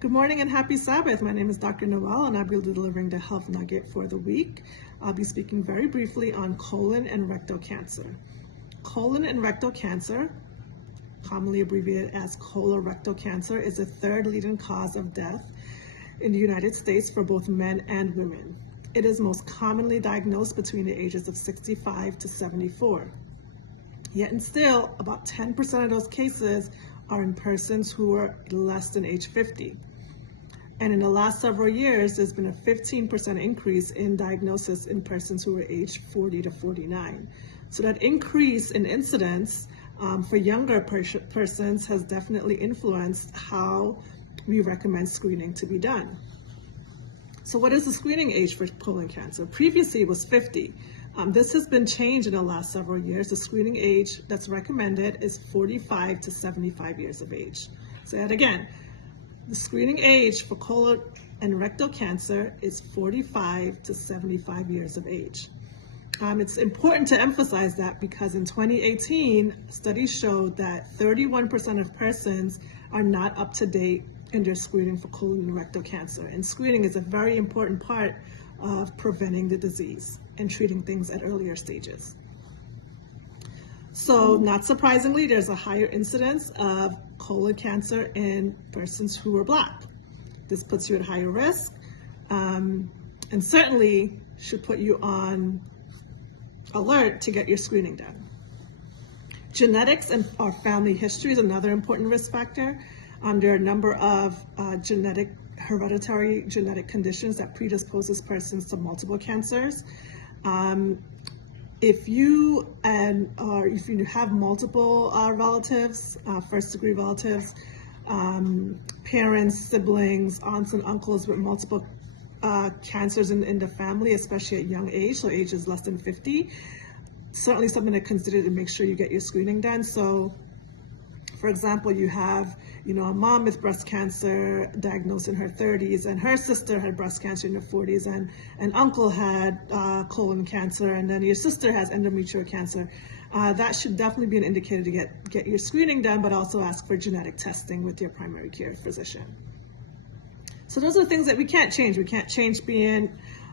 Good morning and happy Sabbath. My name is Dr. Noel and I'll be delivering the health nugget for the week. I'll be speaking very briefly on colon and rectal cancer. Colon and rectal cancer, commonly abbreviated as colorectal cancer, is the third leading cause of death in the United States for both men and women. It is most commonly diagnosed between the ages of 65 to 74. Yet and still, about 10% of those cases are in persons who are less than age 50. And in the last several years, there's been a 15% increase in diagnosis in persons who are aged 40 to 49. So that increase in incidence for younger persons has definitely influenced how we recommend screening to be done. So what is the screening age for colon cancer? Previously it was 50. This has been changed in the last several years. The screening age that's recommended is 45 to 75 years of age. Say that again. The screening age for colon and rectal cancer is 45 to 75 years of age. It's important to emphasize that because in 2018, studies showed that 31% of persons are not up to date in their screening for colon and rectal cancer. And screening is a very important part of preventing the disease and treating things at earlier stages. So not surprisingly, there's a higher incidence of colon cancer in persons who are Black. This puts you at higher risk and certainly should put you on alert to get your screening done. Genetics and our family history is another important risk factor. There are a number of hereditary genetic conditions that predisposes persons to multiple cancers. If you have multiple relatives, first-degree relatives, parents, siblings, aunts and uncles with multiple cancers in the family, especially at young age, so ages less than 50, certainly something to consider to make sure you get your screening done. So, for example, you have a mom with breast cancer diagnosed in her 30s, and her sister had breast cancer in her 40s, and an uncle had colon cancer, and then your sister has endometrial cancer. That should definitely be an indicator to get your screening done, but also ask for genetic testing with your primary care physician. So those are the things that we can't change. We can't change being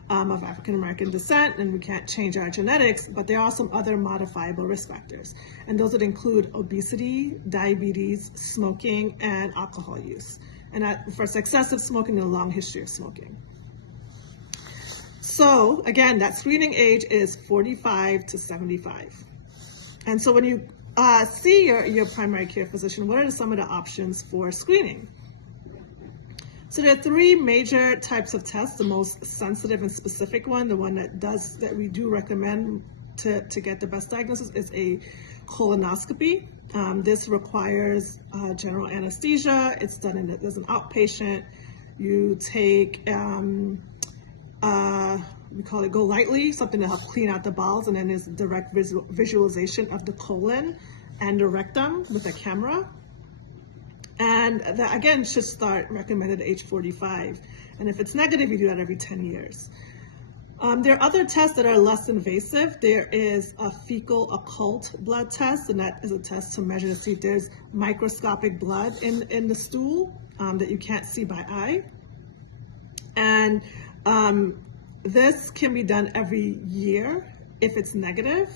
of African American descent, and we can't change our genetics, but there are some other modifiable risk factors. And those would include obesity, diabetes, smoking, and alcohol use. And for excessive smoking, and a long history of smoking. So again, that screening age is 45 to 75. And so when you see your primary care physician, what are some of the options for screening? So there are three major types of tests. The most sensitive and specific one, the one that we do recommend to get the best diagnosis, is a colonoscopy. This requires general anesthesia. It's done as an outpatient. You take, we call it Go Lightly, something to help clean out the bowels, and then there's direct visualization of the colon and the rectum with a camera. And that, again, should start recommended at age 45. And if it's negative, you do that every 10 years. There are other tests that are less invasive. There is a fecal occult blood test, and that is a test to measure to see if there's microscopic blood in the stool that you can't see by eye. And this can be done every year if it's negative.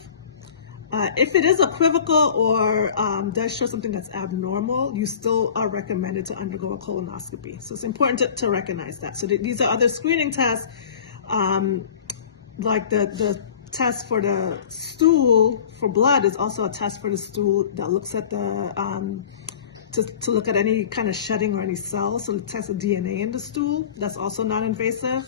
If it is equivocal or does show something that's abnormal, you still are recommended to undergo a colonoscopy. So it's important to recognize that. So these are other screening tests, like the test for the stool for blood is also a test for the stool that looks at the to look at any kind of shedding or any cells. So the test of DNA in the stool, that's also not invasive.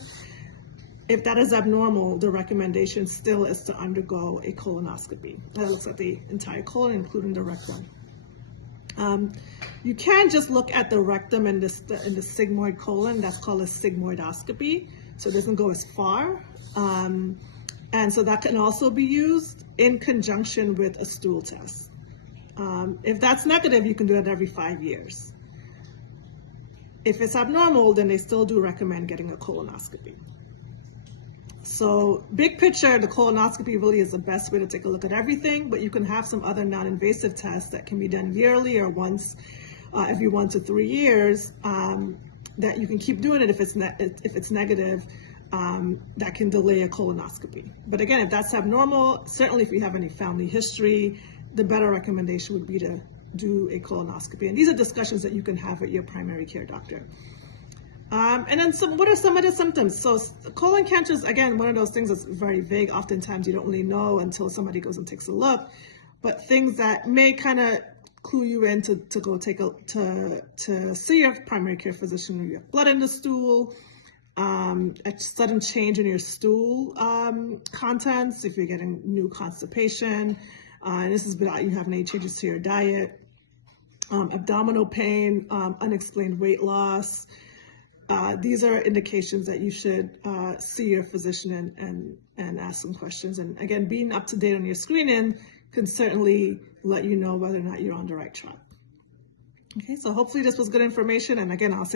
If that is abnormal, the recommendation still is to undergo a colonoscopy. That looks at the entire colon, including the rectum. You can just look at the rectum and the sigmoid colon. That's called a sigmoidoscopy. So it doesn't go as far. And so that can also be used in conjunction with a stool test. If that's negative, you can do it every 5 years. If it's abnormal, then they still do recommend getting a colonoscopy. So big picture, the colonoscopy really is the best way to take a look at everything, but you can have some other non-invasive tests that can be done yearly or once every 1 to 3 years that you can keep doing it if it's negative. That can delay a colonoscopy. But again, if that's abnormal, certainly if you have any family history, the better recommendation would be to do a colonoscopy. And these are discussions that you can have with your primary care doctor. And then what are some of the symptoms? So colon cancer is, again, one of those things that's very vague. Oftentimes you don't really know until somebody goes and takes a look. But things that may kind of clue you in to go to see your primary care physician. You have blood in the stool, a sudden change in your stool contents, if you're getting new constipation, and this is without you having any changes to your diet, abdominal pain, unexplained weight loss. These are indications that you should see your physician and ask some questions. And again, being up to date on your screening can certainly let you know whether or not you're on the right track. Okay, so hopefully this was good information. And again, I'll say